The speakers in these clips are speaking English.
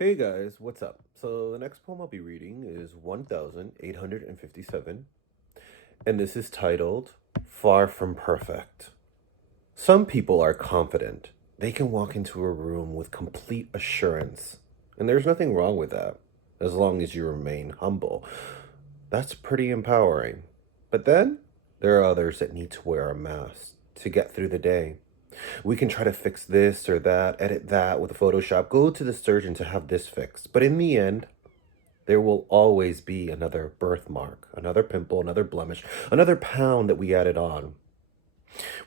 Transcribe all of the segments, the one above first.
Hey guys, what's up? So the next poem I'll be reading is 1857, and this is titled Far From Perfect. Some people are confident. They can walk into a room with complete assurance, and there's nothing wrong with that, as long as you remain humble. That's pretty empowering. But then, there are others that need to wear a mask to get through the day. We can try to fix this or that, edit that with Photoshop, go to the surgeon to have this fixed. But in the end, there will always be another birthmark, another pimple, another blemish, another pound that we added on.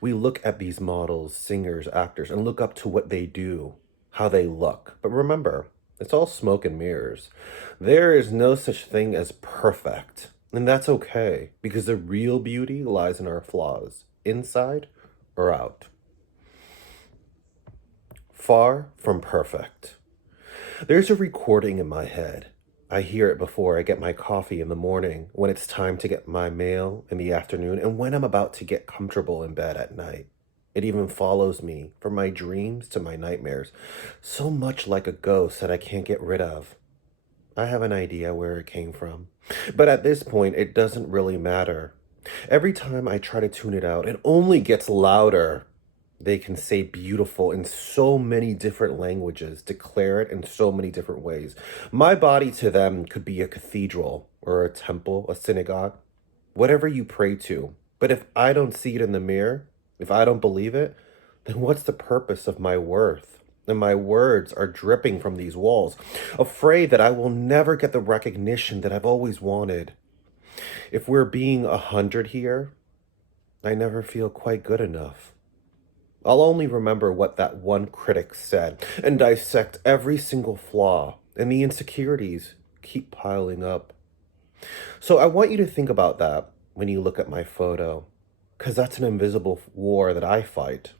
We look at these models, singers, actors, and look up to what they do, how they look. But remember, it's all smoke and mirrors. There is no such thing as perfect. And that's okay, because the real beauty lies in our flaws, inside or out. Far from perfect. There's a recording in my head. I hear it before I get my coffee in the morning, when it's time to get my mail in the afternoon, and when I'm about to get comfortable in bed at night. It even follows me from my dreams to my nightmares, so much like a ghost that I can't get rid of. I have an idea where it came from, but at this point, it doesn't really matter. Every time I try to tune it out, it only gets louder. They can say beautiful in so many different languages, declare it in so many different ways. My body to them could be a cathedral or a temple, a synagogue, whatever you pray to. But if I don't see it in the mirror, if I don't believe it, then what's the purpose of my worth? And my words are dripping from these walls, afraid that I will never get the recognition that I've always wanted. If we're being 100 here, I never feel quite good enough. I'll only remember what that one critic said and dissect every single flaw, and the insecurities keep piling up. So I want you to think about that when you look at my photo, because that's an invisible war that I fight.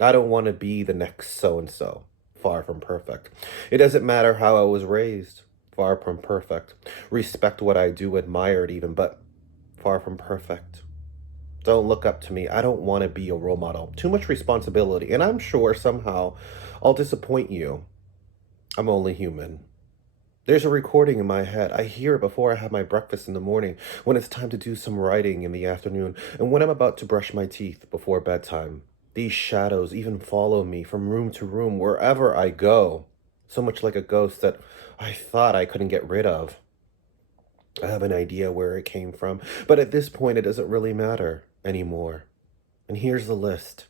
I don't want to be the next so-and-so, far from perfect. It doesn't matter how I was raised, far from perfect. Respect what I do, admire it even, but far from perfect. Don't look up to me. I don't want to be a role model. Too much responsibility. And I'm sure somehow I'll disappoint you. I'm only human. There's a recording in my head. I hear it before I have my breakfast in the morning, when it's time to do some writing in the afternoon, and when I'm about to brush my teeth before bedtime. These shadows even follow me from room to room wherever I go, so much like a ghost that I thought I couldn't get rid of. I have an idea where it came from, but at this point it doesn't really matter anymore. And here's the list.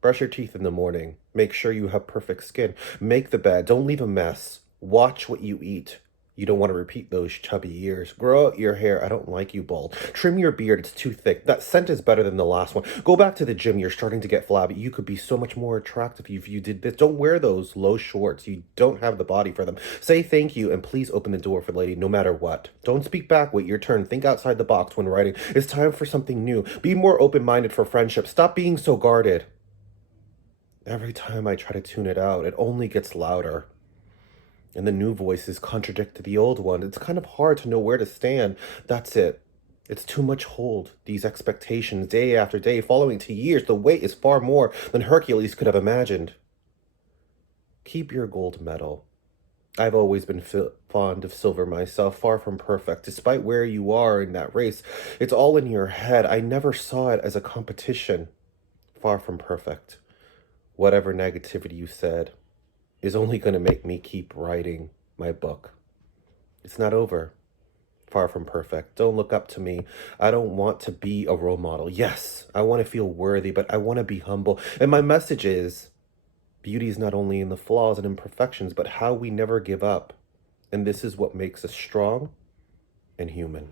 Brush your teeth in the morning. Make sure you have perfect skin. Make the bed. Don't leave a mess. Watch what you eat. You don't want to repeat those chubby ears. Grow out your hair. I don't like you bald. Trim your beard. It's too thick. That scent is better than the last one. Go back to the gym. You're starting to get flabby. You could be so much more attractive if you did this. Don't wear those low shorts. You don't have the body for them. Say thank you and please open the door for the lady no matter what. Don't speak back. Wait your turn. Think outside the box when writing. It's time for something new. Be more open-minded for friendship. Stop being so guarded. Every time I try to tune it out, it only gets louder. And the new voices contradict the old one. It's kind of hard to know where to stand. That's it. It's too much hold. These expectations, day after day, following to years. The weight is far more than Hercules could have imagined. Keep your gold medal. I've always been fond of silver myself, far from perfect. Despite where you are in that race, it's all in your head. I never saw it as a competition. Far from perfect. Whatever negativity you said is only going to make me keep writing my book. It's not over. Far from perfect. Don't look up to me. I don't want to be a role model. Yes, I want to feel worthy, but I want to be humble. And my message is, beauty is not only in the flaws and imperfections, but how we never give up. And this is what makes us strong and human.